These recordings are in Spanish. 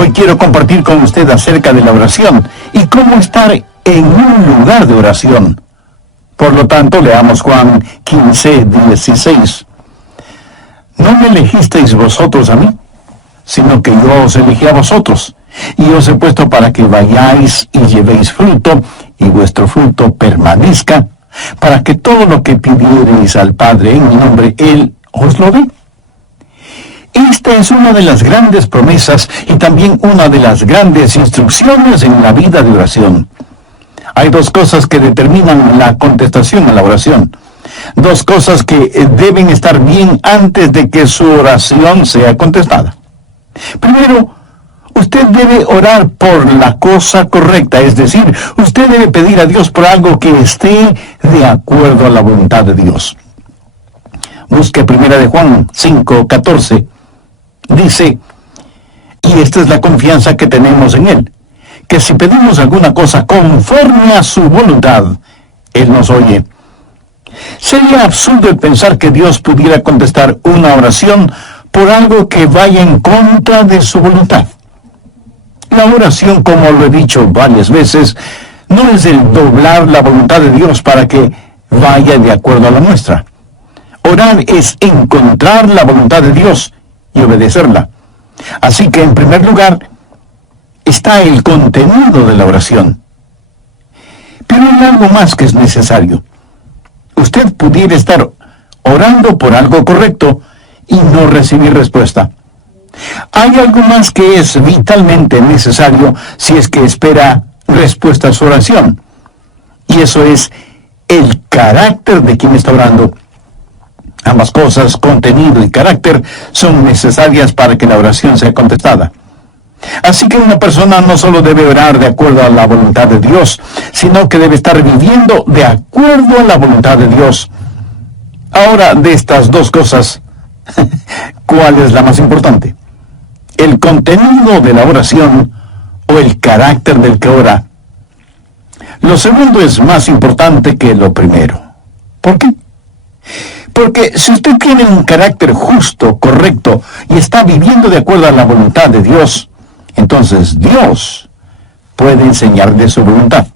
Hoy quiero compartir con usted acerca de la oración y cómo estar en un lugar de oración. Por lo tanto, leamos Juan 15:16. No me elegisteis vosotros a mí, sino que yo os elegí a vosotros, y os he puesto para que vayáis y llevéis fruto, y vuestro fruto permanezca, para que todo lo que pidiereis al Padre en mi nombre, Él os lo dé. Esta es una de las grandes promesas y también una de las grandes instrucciones en la vida de oración. Hay dos cosas que determinan la contestación a la oración. Dos cosas que deben estar bien antes de que su oración sea contestada. Primero, usted debe orar por la cosa correcta, es decir, usted debe pedir a Dios por algo que esté de acuerdo a la voluntad de Dios. Busque 1 de Juan 5:14. Dice, y esta es la confianza que tenemos en Él, que si pedimos alguna cosa conforme a su voluntad, Él nos oye. Sería absurdo el pensar que Dios pudiera contestar una oración por algo que vaya en contra de su voluntad. La oración, como lo he dicho varias veces, no es el doblar la voluntad de Dios para que vaya de acuerdo a la nuestra. Orar es encontrar la voluntad de Dios y obedecerla. Así que, en primer lugar, está el contenido de la oración. Pero hay algo más que es necesario. Usted pudiera estar orando por algo correcto y no recibir respuesta. Hay algo más que es vitalmente necesario si es que espera respuesta a su oración. Y eso es el carácter de quien está orando. Ambas cosas, contenido y carácter, son necesarias para que la oración sea contestada. Así que una persona no solo debe orar de acuerdo a la voluntad de Dios, sino que debe estar viviendo de acuerdo a la voluntad de Dios. Ahora, de estas dos cosas, ¿cuál es la más importante? ¿El contenido de la oración o el carácter del que ora? Lo segundo es más importante que lo primero. ¿Por qué? Porque si usted tiene un carácter justo, correcto, y está viviendo de acuerdo a la voluntad de Dios, entonces Dios puede enseñar de su voluntad.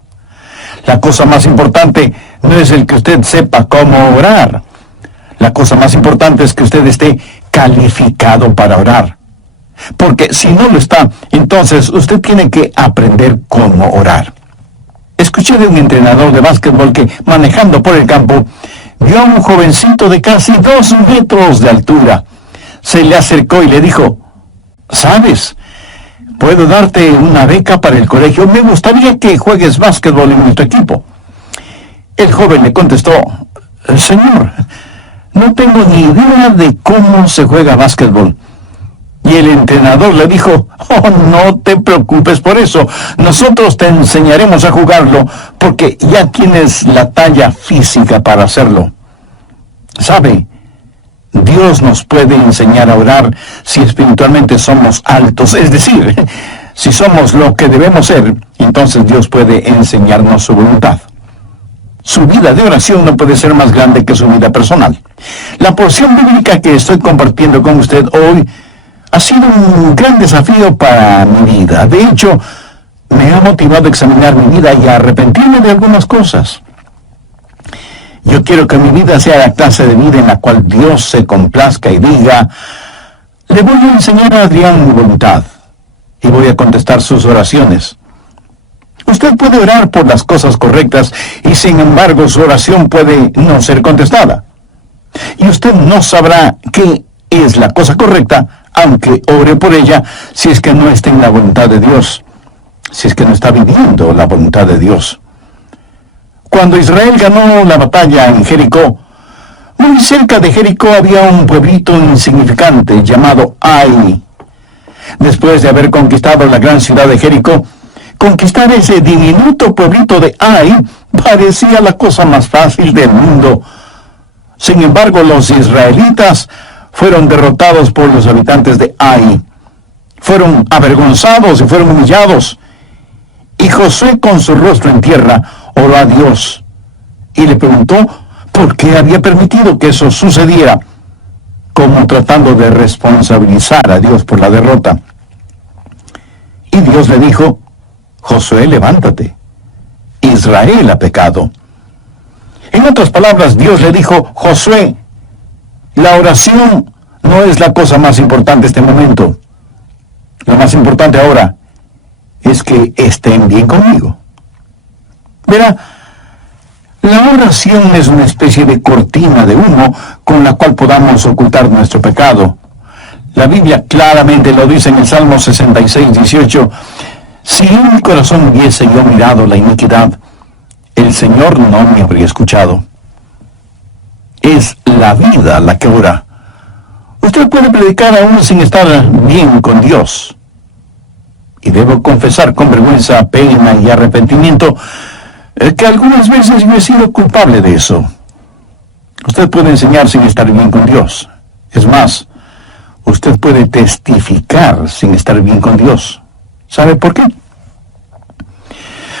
La cosa más importante no es el que usted sepa cómo orar. La cosa más importante es que usted esté calificado para orar. Porque si no lo está, entonces usted tiene que aprender cómo orar. Escuché de un entrenador de básquetbol que, manejando por el campo, vio a un jovencito de casi 2 metros de altura. Se le acercó y le dijo, ¿sabes? Puedo darte una beca para el colegio. Me gustaría que juegues básquetbol en nuestro equipo. El joven le contestó, señor, no tengo ni idea de cómo se juega básquetbol. Y el entrenador le dijo, oh, no te preocupes por eso. Nosotros te enseñaremos a jugarlo porque ya tienes la talla física para hacerlo. ¿Sabe? Dios nos puede enseñar a orar si espiritualmente somos altos. Es decir, si somos lo que debemos ser, entonces Dios puede enseñarnos su voluntad. Su vida de oración no puede ser más grande que su vida personal. La porción bíblica que estoy compartiendo con usted hoy ha sido un gran desafío para mi vida. De hecho, me ha motivado a examinar mi vida y a arrepentirme de algunas cosas. Yo quiero que mi vida sea la clase de vida en la cual Dios se complazca y diga, le voy a enseñar a Adrián mi voluntad y voy a contestar sus oraciones. Usted puede orar por las cosas correctas y sin embargo su oración puede no ser contestada. Y usted no sabrá qué es la cosa correcta aunque ore por ella, si es que no está en la voluntad de Dios, si es que no está viviendo la voluntad de Dios. Cuando Israel ganó la batalla en Jericó, muy cerca de Jericó había un pueblito insignificante llamado Ai. Después de haber conquistado la gran ciudad de Jericó, conquistar ese diminuto pueblito de Ai parecía la cosa más fácil del mundo. Sin embargo, los israelitas fueron derrotados por los habitantes de Ai. Fueron avergonzados y fueron humillados. Y Josué, con su rostro en tierra, oró a Dios y le preguntó por qué había permitido que eso sucediera, como tratando de responsabilizar a Dios por la derrota. Y Dios le dijo: Josué, levántate. Israel ha pecado. En otras palabras, Dios le dijo: Josué, la oración no es la cosa más importante en este momento. Lo más importante ahora es que estén bien conmigo. Verá, la oración es una especie de cortina de humo con la cual podamos ocultar nuestro pecado. La Biblia claramente lo dice en el Salmo 66:18. Si en mi corazón hubiese yo mirado la iniquidad, el Señor no me habría escuchado. Es la vida la que ora. Usted puede predicar aún sin estar bien con Dios. Y debo confesar con vergüenza, pena y arrepentimiento que algunas veces yo he sido culpable de eso. Usted puede enseñar sin estar bien con Dios. Es más, usted puede testificar sin estar bien con Dios. ¿Sabe por qué?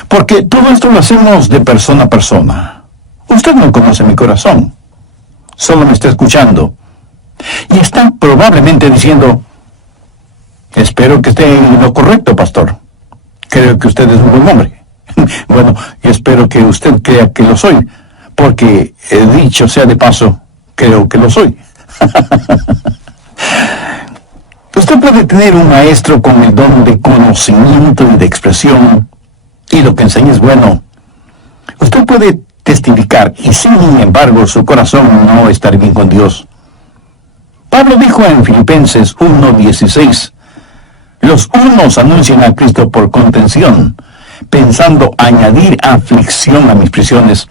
Porque todo esto lo hacemos de persona a persona. Usted no conoce mi corazón. Solo me está escuchando. Y está probablemente diciendo: espero que esté en lo correcto, pastor. Creo que usted es un buen hombre. Bueno, espero que usted crea que lo soy, porque, dicho sea de paso, creo que lo soy. Usted puede tener un maestro con el don de conocimiento y de expresión, y lo que enseña es bueno. Usted puede testificar, y sin embargo su corazón no estar bien con Dios. Pablo dijo en Filipenses 1:16, los unos anuncian a Cristo por contención, pensando añadir aflicción a mis prisiones.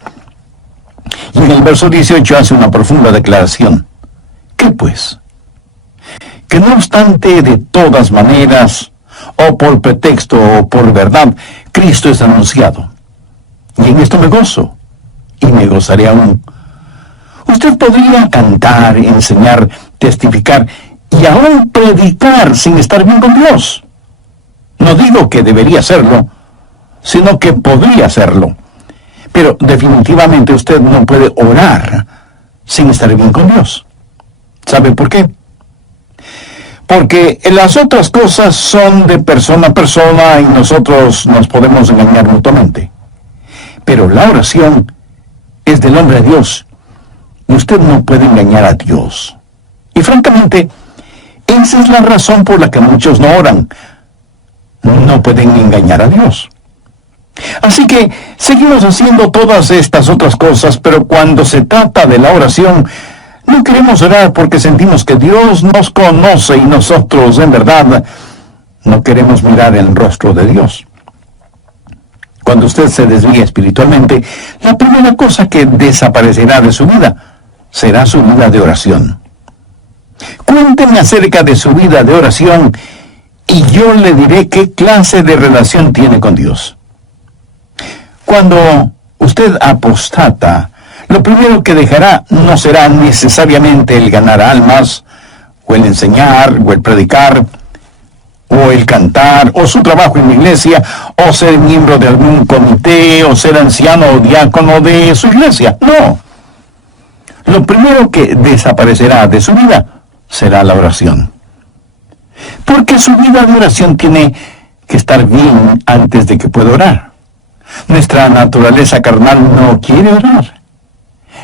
Y en el verso 18 hace una profunda declaración. ¿Qué pues? Que no obstante, de todas maneras, o por pretexto o por verdad, Cristo es anunciado. Y en esto me gozo, y me gozaré aún. Usted podría cantar, enseñar, testificar y aún predicar sin estar bien con Dios. No digo que debería hacerlo, sino que podría hacerlo. Pero definitivamente usted no puede orar sin estar bien con Dios. ¿Sabe por qué? Porque las otras cosas son de persona a persona y nosotros nos podemos engañar mutuamente. Pero la oración es del hombre a Dios. Y usted no puede engañar a Dios. Y francamente, esa es la razón por la que muchos no oran. No pueden engañar a Dios. Así que seguimos haciendo todas estas otras cosas, pero cuando se trata de la oración, no queremos orar porque sentimos que Dios nos conoce y nosotros, en verdad, no queremos mirar el rostro de Dios. Cuando usted se desvía espiritualmente, la primera cosa que desaparecerá de su vida será su vida de oración. Cuénteme acerca de su vida de oración y yo le diré qué clase de relación tiene con Dios. Cuando usted apostata, lo primero que dejará no será necesariamente el ganar almas, o el enseñar, o el predicar, o el cantar, o su trabajo en la iglesia, o ser miembro de algún comité, o ser anciano o diácono de su iglesia. No. Lo primero que desaparecerá de su vida será la oración. Porque su vida de oración tiene que estar bien antes de que pueda orar. Nuestra naturaleza carnal no quiere orar.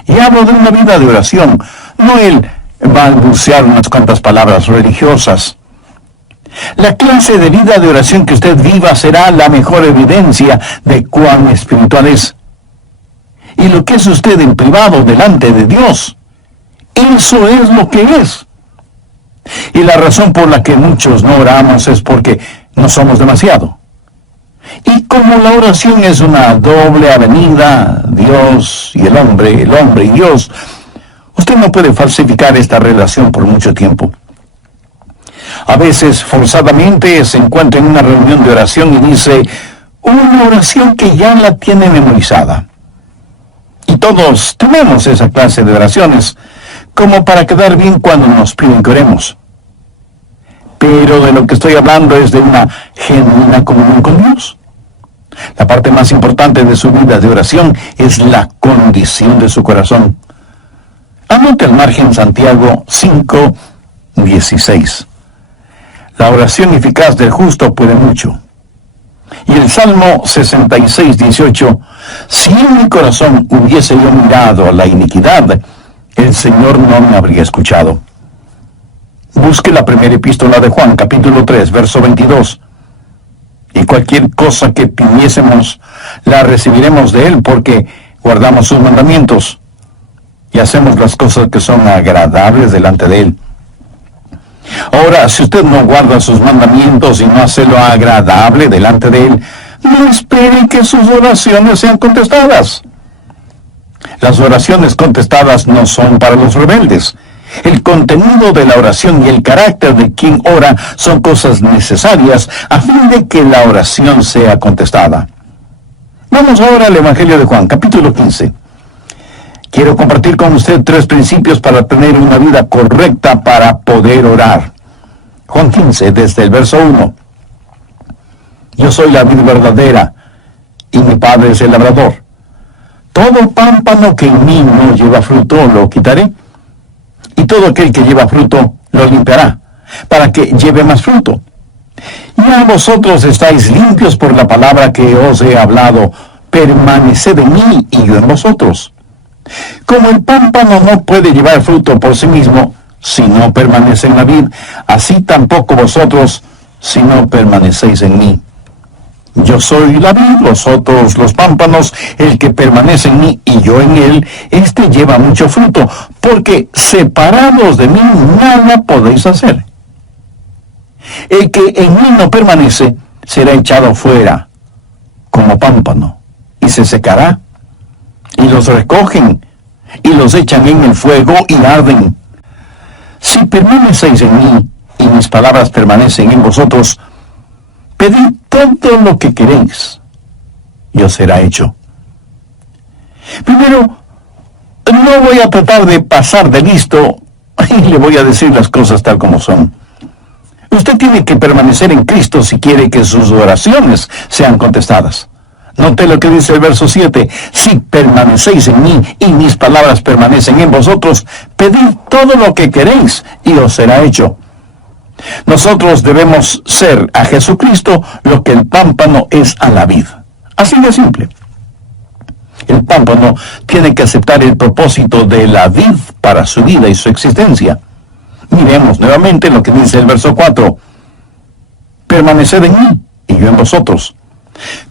Y hablo de una vida de oración, no el balbucear unas cuantas palabras religiosas. La clase de vida de oración que usted viva será la mejor evidencia de cuán espiritual es. Y lo que es usted en privado delante de Dios, eso es lo que es. Y la razón por la que muchos no oramos es porque no somos demasiado. Y como la oración es una doble avenida, Dios y el hombre y Dios, usted no puede falsificar esta relación por mucho tiempo. A veces, forzadamente, se encuentra en una reunión de oración y dice una oración que ya la tiene memorizada. Y todos tenemos esa clase de oraciones, como para quedar bien cuando nos piden que oremos. Pero de lo que estoy hablando es de una genuina comunión con Dios. La parte más importante de su vida de oración es la condición de su corazón. Anote al margen Santiago 5:16. La oración eficaz del justo puede mucho. Y el Salmo 66, 18, si en mi corazón hubiese yo mirado a la iniquidad, el Señor no me habría escuchado. Busque la primera epístola de Juan, capítulo 3, verso 22. Y cualquier cosa que pidiésemos, la recibiremos de Él, porque guardamos sus mandamientos y hacemos las cosas que son agradables delante de Él. Ahora, si usted no guarda sus mandamientos y no hace lo agradable delante de Él, no espere que sus oraciones sean contestadas. Las oraciones contestadas no son para los rebeldes. El contenido de la oración y el carácter de quien ora son cosas necesarias a fin de que la oración sea contestada. Vamos ahora al Evangelio de Juan, capítulo 15. Quiero compartir con usted 3 principios para tener una vida correcta para poder orar. Juan 15, desde el verso 1. Yo soy la vid verdadera, y mi Padre es el labrador. Todo pámpano que en mí no lleva fruto lo quitaré, y todo aquel que lleva fruto lo limpiará, para que lleve más fruto. Ya vosotros estáis limpios por la palabra que os he hablado. Permaneced en mí y yo en vosotros. Como el pámpano no puede llevar fruto por sí mismo si no permanece en la vid, así tampoco vosotros si no permanecéis en mí. Yo soy la vid, vosotros los pámpanos. El que permanece en mí y yo en él, éste lleva mucho fruto, porque separados de mí nada podéis hacer. El que en mí no permanece será echado fuera como pámpano y se secará, y los recogen y los echan en el fuego y arden. Si permanecéis en mí y mis palabras permanecen en vosotros, pedid todo lo que queréis y os será hecho. Primero, no voy a tratar de pasar de listo y le voy a decir las cosas tal como son. Usted tiene que permanecer en Cristo si quiere que sus oraciones sean contestadas. Note lo que dice el verso 7. Si permanecéis en mí y mis palabras permanecen en vosotros, pedid todo lo que queréis y os será hecho. Nosotros debemos ser a Jesucristo lo que el pámpano es a la vid. Así de simple. El pámpano tiene que aceptar el propósito de la vid para su vida y su existencia. Miremos nuevamente lo que dice el verso 4. Permaneced en mí y yo en vosotros.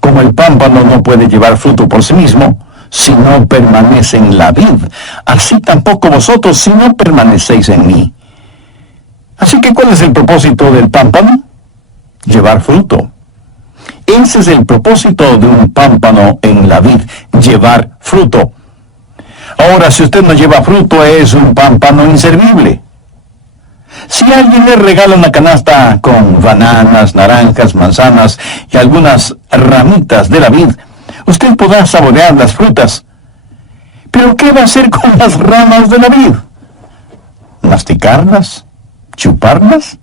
Como el pámpano no puede llevar fruto por sí mismo, si no permanece en la vid, así tampoco vosotros si no permanecéis en mí. Así que, ¿cuál es el propósito del pámpano? Llevar fruto. Ese es el propósito de un pámpano en la vid, llevar fruto. Ahora, si usted no lleva fruto, es un pámpano inservible. Si alguien le regala una canasta con bananas, naranjas, manzanas y algunas ramitas de la vid, usted podrá saborear las frutas. ¿Pero qué va a hacer con las ramas de la vid? ¿Masticarlas? ¿Chuparlas?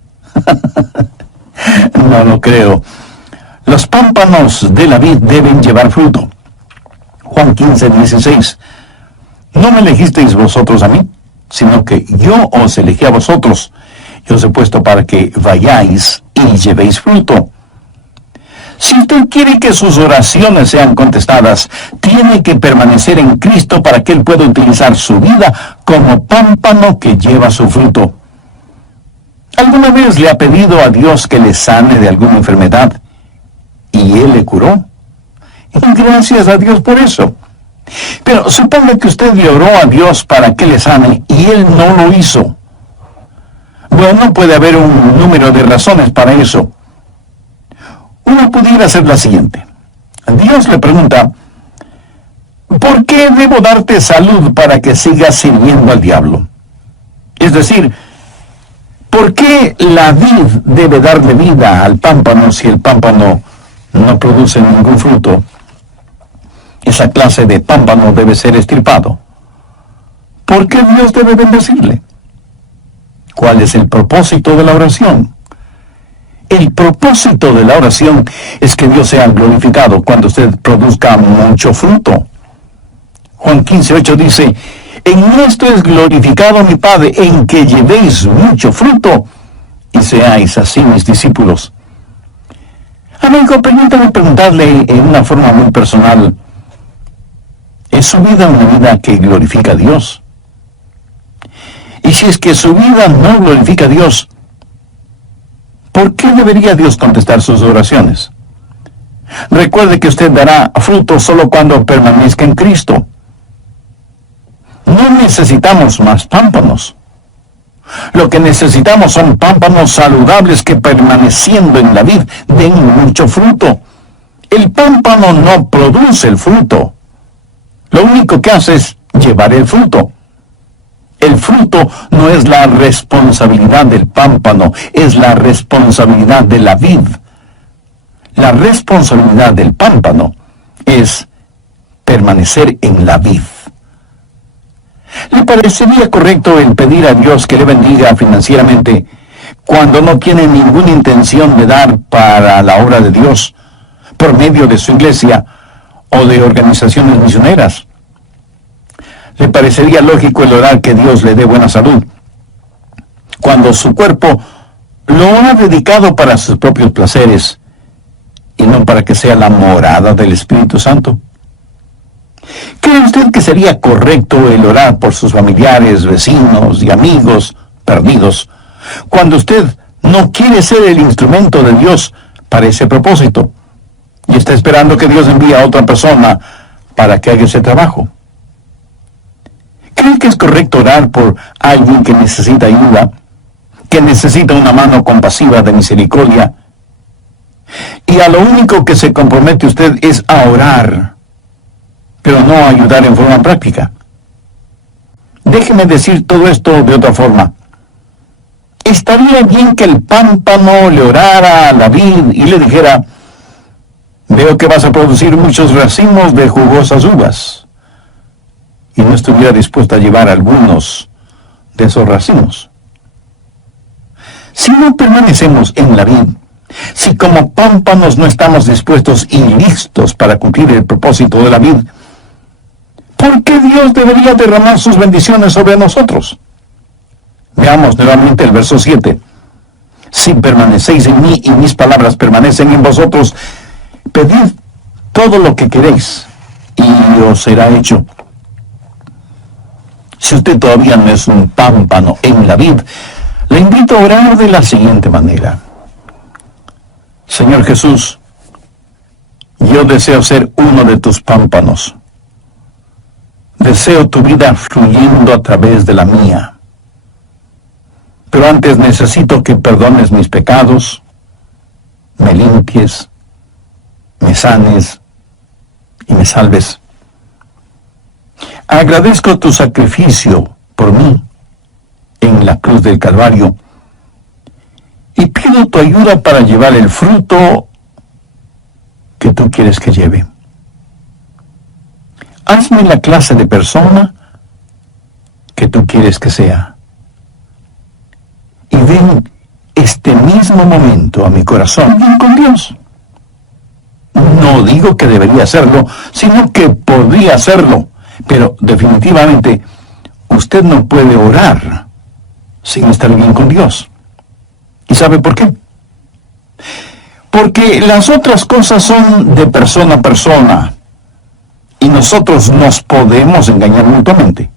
No lo creo. Los pámpanos de la vid deben llevar fruto. Juan 15, 16. No me elegisteis vosotros a mí, sino que yo os elegí a vosotros. Yo os he puesto para que vayáis y llevéis fruto. Si usted quiere que sus oraciones sean contestadas, tiene que permanecer en Cristo para que Él pueda utilizar su vida como pámpano que lleva su fruto. ¿Alguna vez le ha pedido a Dios que le sane de alguna enfermedad y Él le curó? Y gracias a Dios por eso. Pero suponga que usted le oró a Dios para que le sane y Él no lo hizo. Bueno, puede haber un número de razones para eso. Una pudiera ser la siguiente. Dios le pregunta, ¿por qué debo darte salud para que sigas sirviendo al diablo? Es decir, ¿por qué la vid debe darle vida al pámpano si el pámpano no produce ningún fruto? Esa clase de pámpano debe ser extirpado. ¿Por qué Dios debe bendecirle? ¿Cuál es el propósito de la oración? El propósito de la oración es que Dios sea glorificado cuando usted produzca mucho fruto. Juan 15:8 dice, en esto es glorificado mi Padre, en que llevéis mucho fruto y seáis así mis discípulos. A Amigo, permítame preguntarle en una forma muy personal, ¿es su vida una vida que glorifica a Dios? Y si es que su vida no glorifica a Dios, ¿por qué debería Dios contestar sus oraciones? Recuerde que usted dará fruto solo cuando permanezca en Cristo. No necesitamos más pámpanos. Lo que necesitamos son pámpanos saludables que, permaneciendo en la vid, den mucho fruto. El pámpano no produce el fruto. Lo único que hace es llevar el fruto. El fruto no es la responsabilidad del pámpano, es la responsabilidad de la vid. La responsabilidad del pámpano es permanecer en la vid. ¿Le parecería correcto el pedir a Dios que le bendiga financieramente cuando no tiene ninguna intención de dar para la obra de Dios por medio de su iglesia o de organizaciones misioneras? ¿Le parecería lógico el orar que Dios le dé buena salud cuando su cuerpo lo ha dedicado para sus propios placeres y no para que sea la morada del Espíritu Santo? ¿Cree usted que sería correcto el orar por sus familiares, vecinos y amigos perdidos cuando usted no quiere ser el instrumento de Dios para ese propósito y está esperando que Dios envíe a otra persona para que haga ese trabajo? ¿Cree que es correcto orar por alguien que necesita ayuda, que necesita una mano compasiva de misericordia, y a lo único que se compromete usted es a orar, pero no a ayudar en forma práctica? Déjeme decir todo esto de otra forma. Estaría bien que el pámpano le orara a la vid y le dijera: veo que vas a producir muchos racimos de jugosas uvas, y no estuviera dispuesto a llevar algunos de esos racimos. Si no permanecemos en la vid, si como pámpanos no estamos dispuestos y listos para cumplir el propósito de la vid, ¿por qué Dios debería derramar sus bendiciones sobre nosotros? Veamos nuevamente el verso 7. Si permanecéis en mí y mis palabras permanecen en vosotros, pedid todo lo que queréis y os será hecho. Si usted todavía no es un pámpano en la vid, le invito a orar de la siguiente manera: Señor Jesús, yo deseo ser uno de tus pámpanos. Deseo tu vida fluyendo a través de la mía. Pero antes necesito que perdones mis pecados, me limpies, me sanes y me salves. Agradezco tu sacrificio por mí en la cruz del Calvario y pido tu ayuda para llevar el fruto que tú quieres que lleve. Hazme la clase de persona que tú quieres que sea. Y ven este mismo momento a mi corazón con Dios. No digo que debería hacerlo, sino que podría hacerlo. Pero definitivamente usted no puede orar sin estar bien con Dios. ¿Y sabe por qué? Porque las otras cosas son de persona a persona y nosotros nos podemos engañar mutuamente.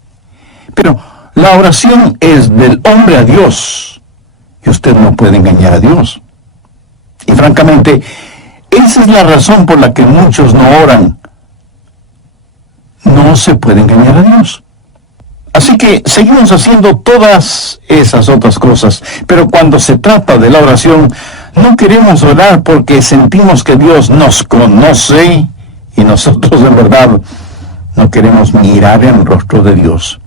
Pero la oración es del hombre a Dios y usted no puede engañar a Dios. Y francamente, esa es la razón por la que muchos no oran. No se puede engañar a Dios. Así que seguimos haciendo todas esas otras cosas, pero cuando se trata de la oración, no queremos orar porque sentimos que Dios nos conoce y nosotros en verdad no queremos mirar en el rostro de Dios.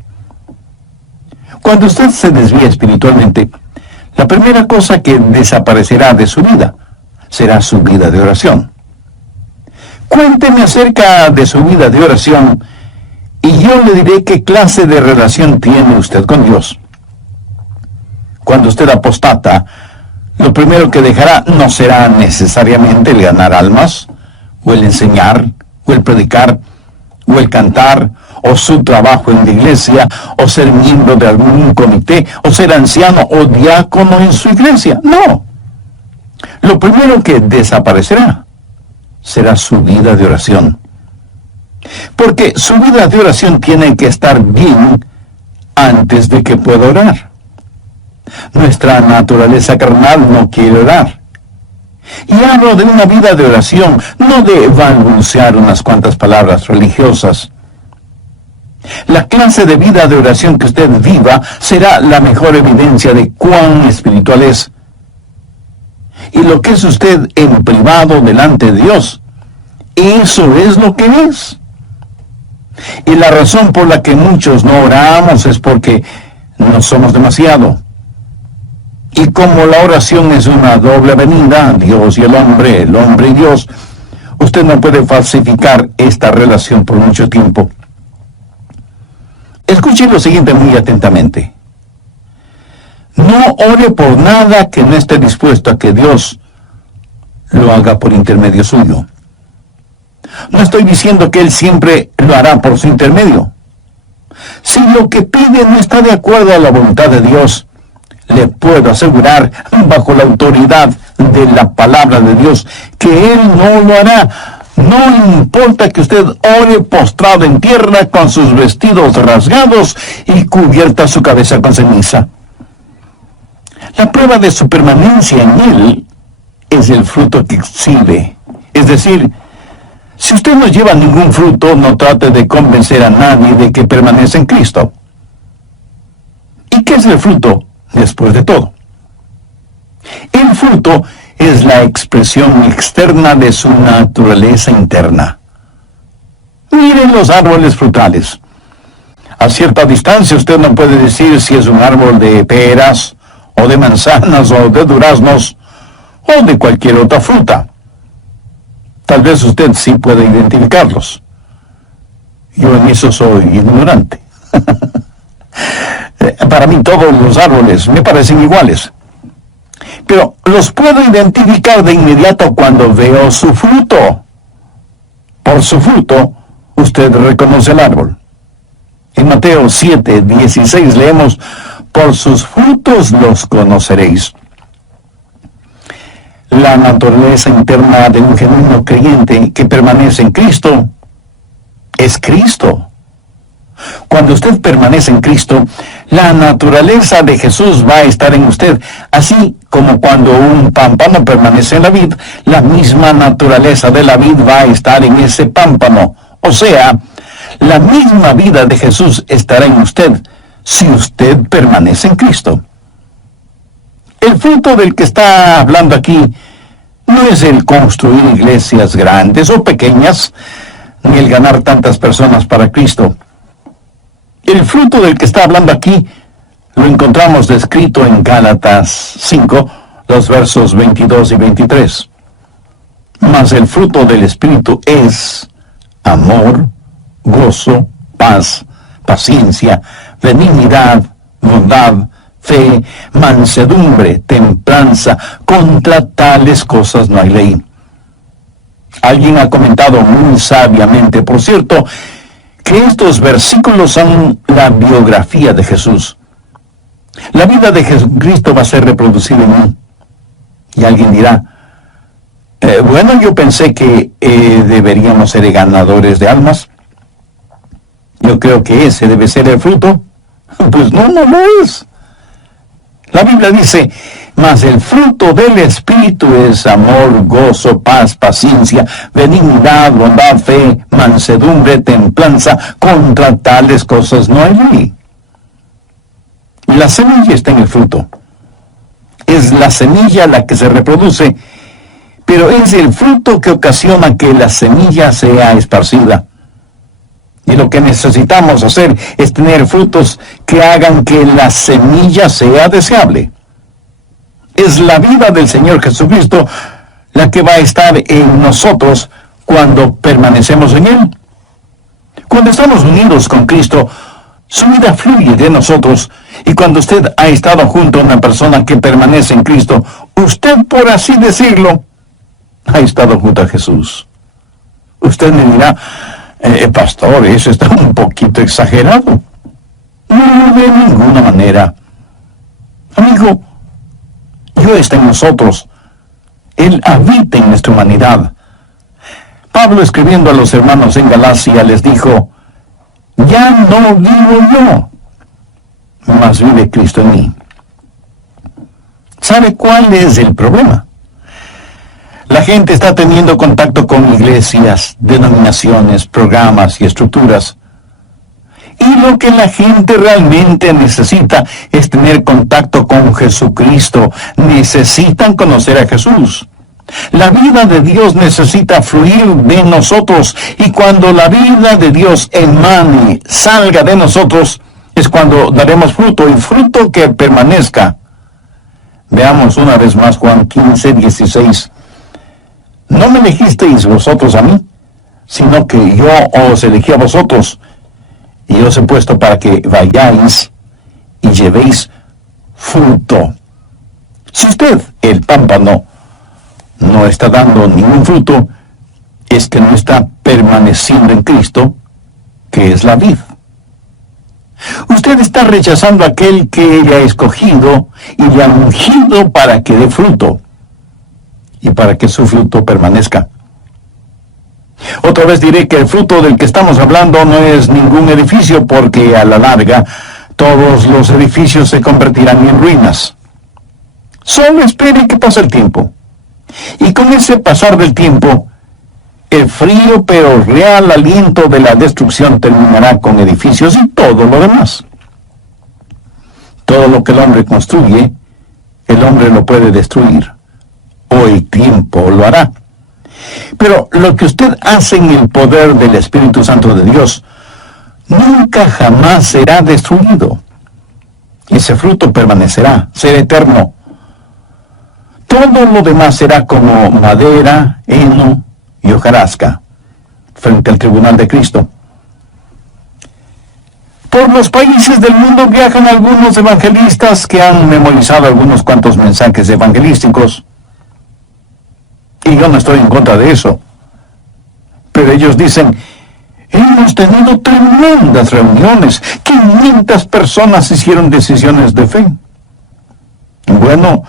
Cuando usted se desvía espiritualmente, la primera cosa que desaparecerá de su vida será su vida de oración. Cuénteme acerca de su vida de oración y yo le diré qué clase de relación tiene usted con Dios. Cuando usted apostata, lo primero que dejará no será necesariamente el ganar almas, o el enseñar, o el predicar, o el cantar, o su trabajo en la iglesia, o ser miembro de algún comité, o ser anciano o diácono en su iglesia. No. Lo primero que desaparecerá será su vida de oración. Porque su vida de oración tiene que estar bien antes de que pueda orar. Nuestra naturaleza carnal no quiere orar. Y hablo de una vida de oración, no de balbucear unas cuantas palabras religiosas. La clase de vida de oración que usted viva será la mejor evidencia de cuán espiritual es. Y lo que es usted en privado delante de Dios, eso es lo que es. Y la razón por la que muchos no oramos es porque no somos demasiado. Y como la oración es una doble avenida, Dios y el hombre y Dios, usted no puede falsificar esta relación por mucho tiempo. Escuche lo siguiente muy atentamente. No ore por nada que no esté dispuesto a que Dios lo haga por intermedio suyo. No estoy diciendo que Él siempre lo hará por su intermedio. Si lo que pide no está de acuerdo a la voluntad de Dios, le puedo asegurar, bajo la autoridad de la palabra de Dios, que Él no lo hará. No importa que usted ore postrado en tierra con sus vestidos rasgados y cubierta su cabeza con ceniza. La prueba de su permanencia en Él es el fruto que exhibe. Es decir, si usted no lleva ningún fruto, no trate de convencer a nadie de que permanece en Cristo. ¿Y qué es el fruto después de todo? El fruto es la expresión externa de su naturaleza interna. Miren los árboles frutales. A cierta distancia usted no puede decir si es un árbol de peras, o de manzanas, o de duraznos, o de cualquier otra fruta. Tal vez usted sí puede identificarlos. Yo en eso soy ignorante. Para mí todos los árboles me parecen iguales. Pero los puedo identificar de inmediato cuando veo su fruto. Por su fruto, usted reconoce el árbol. En Mateo 7:16 leemos, por sus frutos los conoceréis. La naturaleza interna de un genuino creyente que permanece en Cristo es Cristo. Cuando usted permanece en Cristo, la naturaleza de Jesús va a estar en usted, así como cuando un pámpano permanece en la vid, la misma naturaleza de la vid va a estar en ese pámpano. O sea, la misma vida de Jesús estará en usted si usted permanece en Cristo. El fruto del que está hablando aquí no es el construir iglesias grandes o pequeñas, ni el ganar tantas personas para Cristo. El fruto del que está hablando aquí lo encontramos descrito en Gálatas 5, los versos 22 y 23. Mas el fruto del Espíritu es amor, gozo, paz, paciencia, benignidad, bondad, fe, mansedumbre, templanza. Contra tales cosas no hay ley. Alguien ha comentado muy sabiamente, por cierto, que estos versículos son la biografía de Jesús. La vida de Jesucristo va a ser reproducida en mí. Y alguien dirá, bueno, yo pensé que deberíamos ser ganadores de almas. Yo creo que ese debe ser el fruto. Pues no lo es. La Biblia dice, mas el fruto del Espíritu es amor, gozo, paz, paciencia, benignidad, bondad, fe, mansedumbre, templanza. Contra tales cosas no hay ley. La semilla está en el fruto. Es la semilla la que se reproduce, pero es el fruto que ocasiona que la semilla sea esparcida. Y lo que necesitamos hacer es tener frutos que hagan que la semilla sea deseable. Es la vida del Señor Jesucristo la que va a estar en nosotros cuando permanecemos en Él. Cuando estamos unidos con Cristo, su vida fluye de nosotros. Y cuando usted ha estado junto a una persona que permanece en Cristo, usted, por así decirlo, ha estado junto a Jesús. Usted me dirá, pastor, eso está un poquito exagerado. No, de ninguna manera. Amigo, Dios está en nosotros. Él habita en nuestra humanidad. Pablo, escribiendo a los hermanos en Galacia, les dijo: ya no vivo yo, mas vive Cristo en mí. ¿Sabe cuál es el problema? La gente está teniendo contacto con iglesias, denominaciones, programas y estructuras. Y lo que la gente realmente necesita es tener contacto con Jesucristo. Necesitan conocer a Jesús. La vida de Dios necesita fluir de nosotros. Y cuando la vida de Dios emane, salga de nosotros, es cuando daremos fruto, y fruto que permanezca. Veamos una vez más Juan 15:16. No me elegisteis vosotros a mí, sino que yo os elegí a vosotros, y os he puesto para que vayáis y llevéis fruto. Si usted, el pámpano, no está dando ningún fruto, es que no está permaneciendo en Cristo, que es la vid. Usted está rechazando a aquel que le ha escogido y le ha ungido para que dé fruto, y para que su fruto permanezca. Otra vez diré que el fruto del que estamos hablando no es ningún edificio, porque a la larga todos los edificios se convertirán en ruinas. Solo espere que pase el tiempo. Y con ese pasar del tiempo, el frío pero real aliento de la destrucción terminará con edificios y todo lo demás. Todo lo que el hombre construye, el hombre lo puede destruir, o el tiempo lo hará. Pero lo que usted hace en el poder del Espíritu Santo de Dios nunca jamás será destruido. Ese fruto permanecerá, será eterno. Todo lo demás será como madera, heno y hojarasca frente al tribunal de Cristo. Por los países del mundo viajan algunos evangelistas que han memorizado algunos cuantos mensajes evangelísticos. Y yo no estoy en contra de eso. Pero ellos dicen: hemos tenido tremendas reuniones. 500 personas hicieron decisiones de fe. Bueno,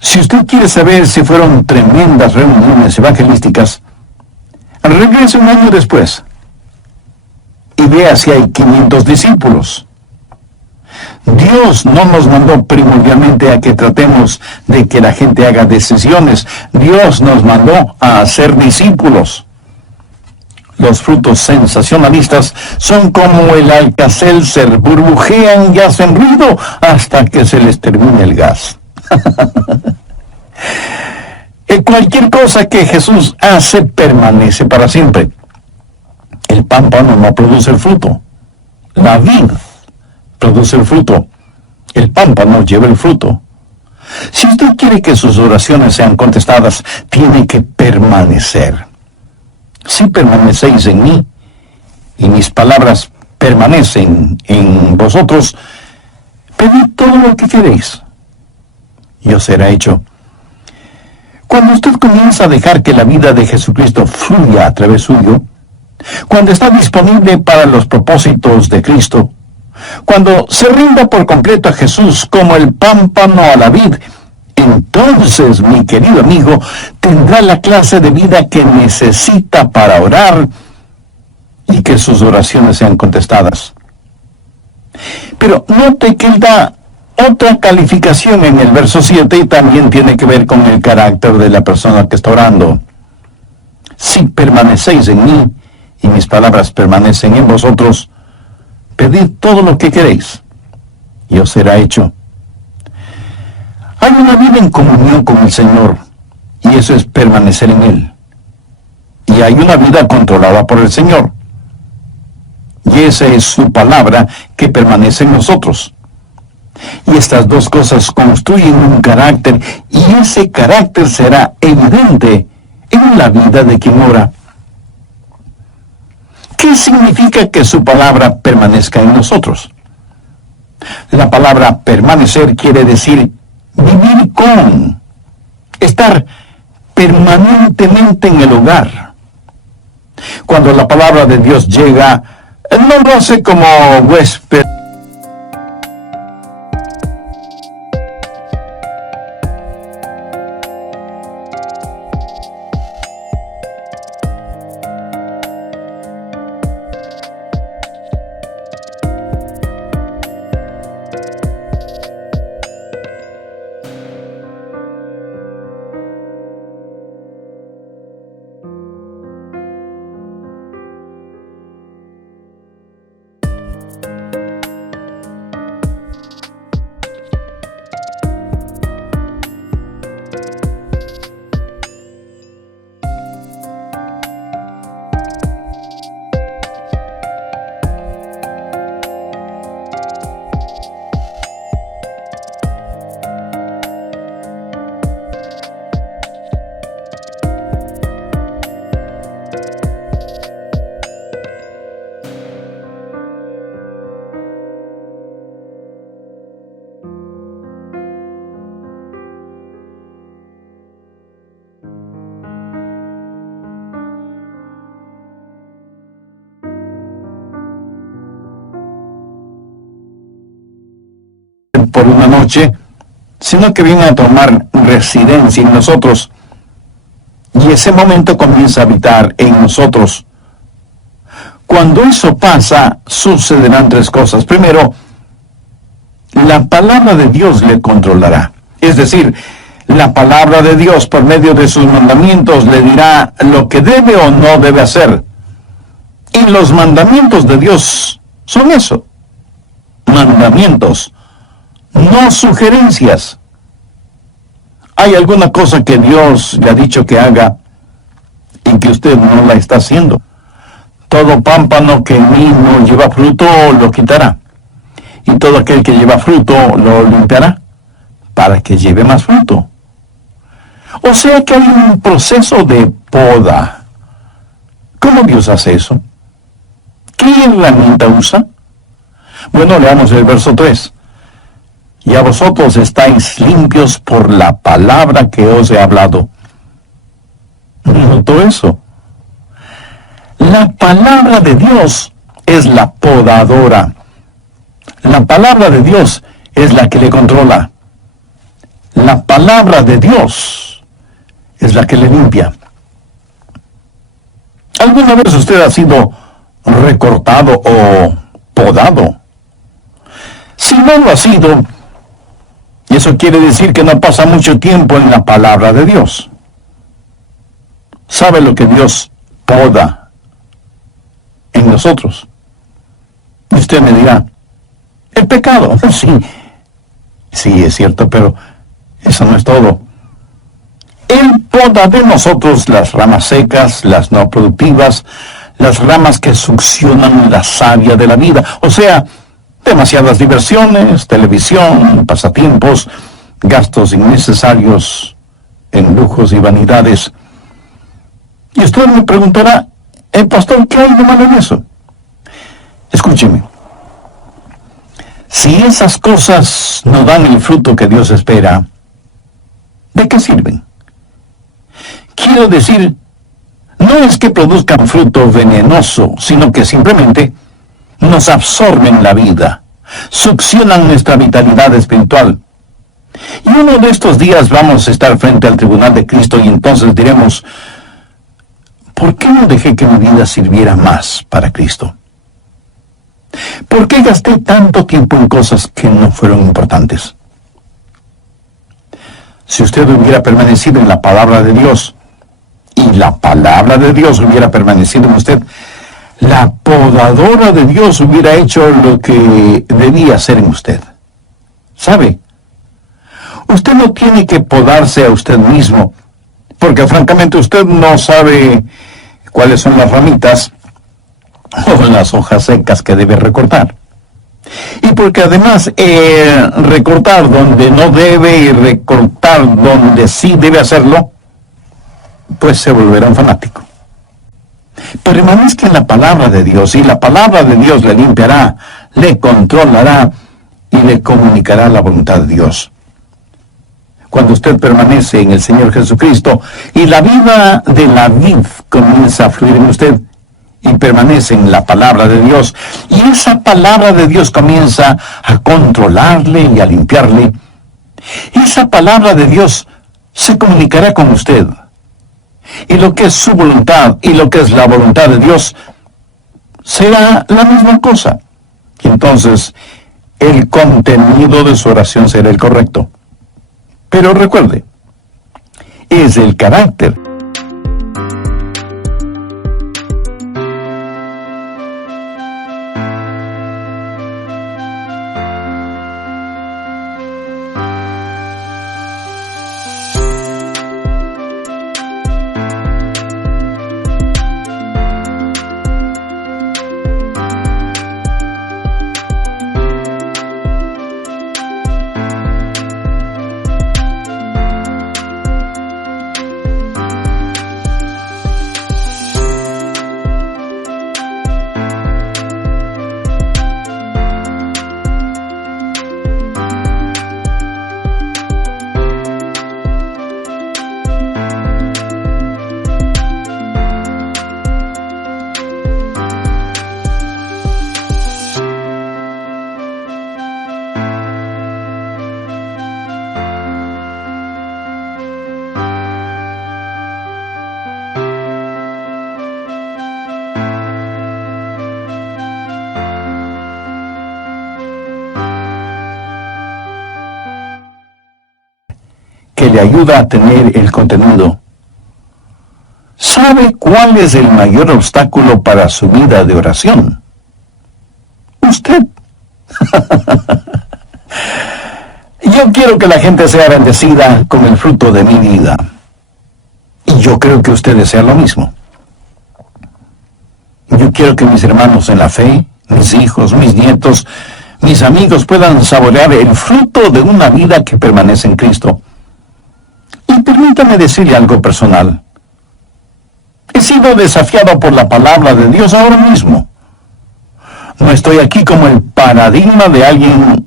si usted quiere saber si fueron tremendas reuniones evangelísticas, regrese un año después y vea si hay 500 discípulos. Dios no nos mandó primordialmente a que tratemos de que la gente haga decisiones. Dios nos mandó a hacer discípulos. Los frutos sensacionalistas son como el Alka-Seltzer, burbujean y hacen ruido hasta que se les termine el gas. Cualquier cosa que Jesús hace permanece para siempre. El pámpano no produce el fruto. La vid produce el fruto. El pámpano lleva el fruto. Si usted quiere que sus oraciones sean contestadas, tiene que permanecer. Si permanecéis en mí, y mis palabras permanecen en vosotros, pedid todo lo que queréis, y os será hecho. Cuando usted comienza a dejar que la vida de Jesucristo fluya a través suyo, cuando está disponible para los propósitos de Cristo, cuando se rinda por completo a Jesús como el pámpano a la vid, entonces, mi querido amigo, tendrá la clase de vida que necesita para orar y que sus oraciones sean contestadas. Pero note que él da otra calificación en el verso 7 y también tiene que ver con el carácter de la persona que está orando. Si permanecéis en mí y mis palabras permanecen en vosotros, pedid todo lo que queréis y os será hecho. Hay una vida en comunión con el Señor, y eso es permanecer en Él. Y hay una vida controlada por el Señor, y esa es su palabra que permanece en nosotros. Y estas dos cosas construyen un carácter, y ese carácter será evidente en la vida de quien ora. ¿Qué significa que su palabra permanezca en nosotros? La palabra permanecer quiere decir vivir con, estar permanentemente en el hogar. Cuando la palabra de Dios llega, no lo hace como huésped. por una noche, sino que viene a tomar residencia en nosotros. Y ese momento comienza a habitar en nosotros. Cuando eso pasa, sucederán tres cosas. Primero, la palabra de Dios le controlará. Es decir, la palabra de Dios, por medio de sus mandamientos, le dirá lo que debe o no debe hacer. Y los mandamientos de Dios son eso. Mandamientos, no sugerencias. ¿Hay alguna cosa que Dios le ha dicho que haga y que usted no la está haciendo? Todo pámpano que en mí no lleva fruto lo quitará, y todo aquel que lleva fruto lo limpiará para que lleve más fruto. O sea que hay un proceso de poda. ¿Cómo Dios hace eso? ¿Qué herramienta usa? Bueno, leamos el verso 3. Y a vosotros estáis limpios por la palabra que os he hablado. ¿Notó eso? La palabra de Dios es la podadora. La palabra de Dios es la que le controla. La palabra de Dios es la que le limpia. ¿Alguna vez usted ha sido recortado o podado? Si no lo ha sido, eso quiere decir que no pasa mucho tiempo en la palabra de Dios. ¿Sabe lo que Dios poda en nosotros? Y usted me dirá, el pecado. Sí, es cierto, pero eso no es todo. Él poda de nosotros las ramas secas, las no productivas, las ramas que succionan la savia de la vida. O sea, demasiadas diversiones, televisión, pasatiempos, gastos innecesarios en lujos y vanidades. Y usted me preguntará, pastor, ¿qué hay de malo en eso? Escúcheme. Si esas cosas no dan el fruto que Dios espera, ¿de qué sirven? Quiero decir, no es que produzcan fruto venenoso, sino que simplemente nos absorben la vida, succionan nuestra vitalidad espiritual. Y uno de estos días vamos a estar frente al tribunal de Cristo y entonces diremos, ¿por qué no dejé que mi vida sirviera más para Cristo? ¿Por qué gasté tanto tiempo en cosas que no fueron importantes? Si usted hubiera permanecido en la palabra de Dios, y la palabra de Dios hubiera permanecido en usted, la podadora de Dios hubiera hecho lo que debía hacer en usted. ¿Sabe? Usted no tiene que podarse a usted mismo, porque francamente usted no sabe cuáles son las ramitas o las hojas secas que debe recortar. Y porque además recortar donde no debe y recortar donde sí debe hacerlo, pues se volverá un fanático. Permanezca en la palabra de Dios, y la palabra de Dios le limpiará, le controlará y le comunicará la voluntad de Dios. Cuando usted permanece en el Señor Jesucristo y la vida de la vid comienza a fluir en usted y permanece en la palabra de Dios, y esa palabra de Dios comienza a controlarle y a limpiarle, esa palabra de Dios se comunicará con usted. Y lo que es su voluntad y lo que es la voluntad de Dios será la misma cosa. Y entonces el contenido de su oración será el correcto. Pero recuerde, es el carácter. le ayuda a tener el contenido. ¿Sabe cuál es el mayor obstáculo para su vida de oración? Usted. Yo quiero que la gente sea bendecida con el fruto de mi vida. Y yo creo que usted desea lo mismo. Yo quiero que mis hermanos en la fe, mis hijos, mis nietos, mis amigos puedan saborear el fruto de una vida que permanece en Cristo. Y permítame decirle algo personal. He sido desafiado por la palabra de Dios ahora mismo. No estoy aquí como el paradigma de alguien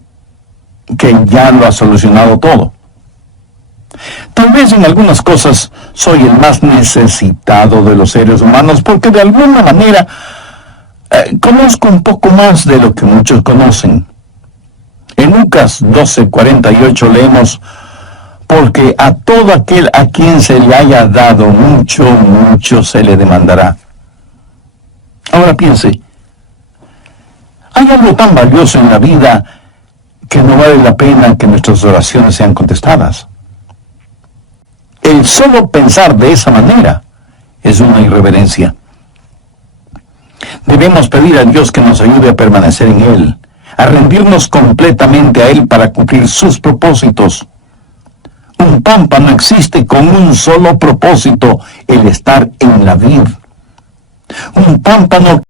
que ya lo ha solucionado todo. Tal vez en algunas cosas soy el más necesitado de los seres humanos porque de alguna manera conozco un poco más de lo que muchos conocen. En Lucas 12:48 leemos: porque a todo aquel a quien se le haya dado mucho, mucho se le demandará. Ahora piense, hay algo tan valioso en la vida que no vale la pena que nuestras oraciones sean contestadas. El solo pensar de esa manera es una irreverencia. Debemos pedir a Dios que nos ayude a permanecer en Él, a rendirnos completamente a Él para cumplir sus propósitos. Un pámpano existe con un solo propósito: el estar en la vid. Un pámpano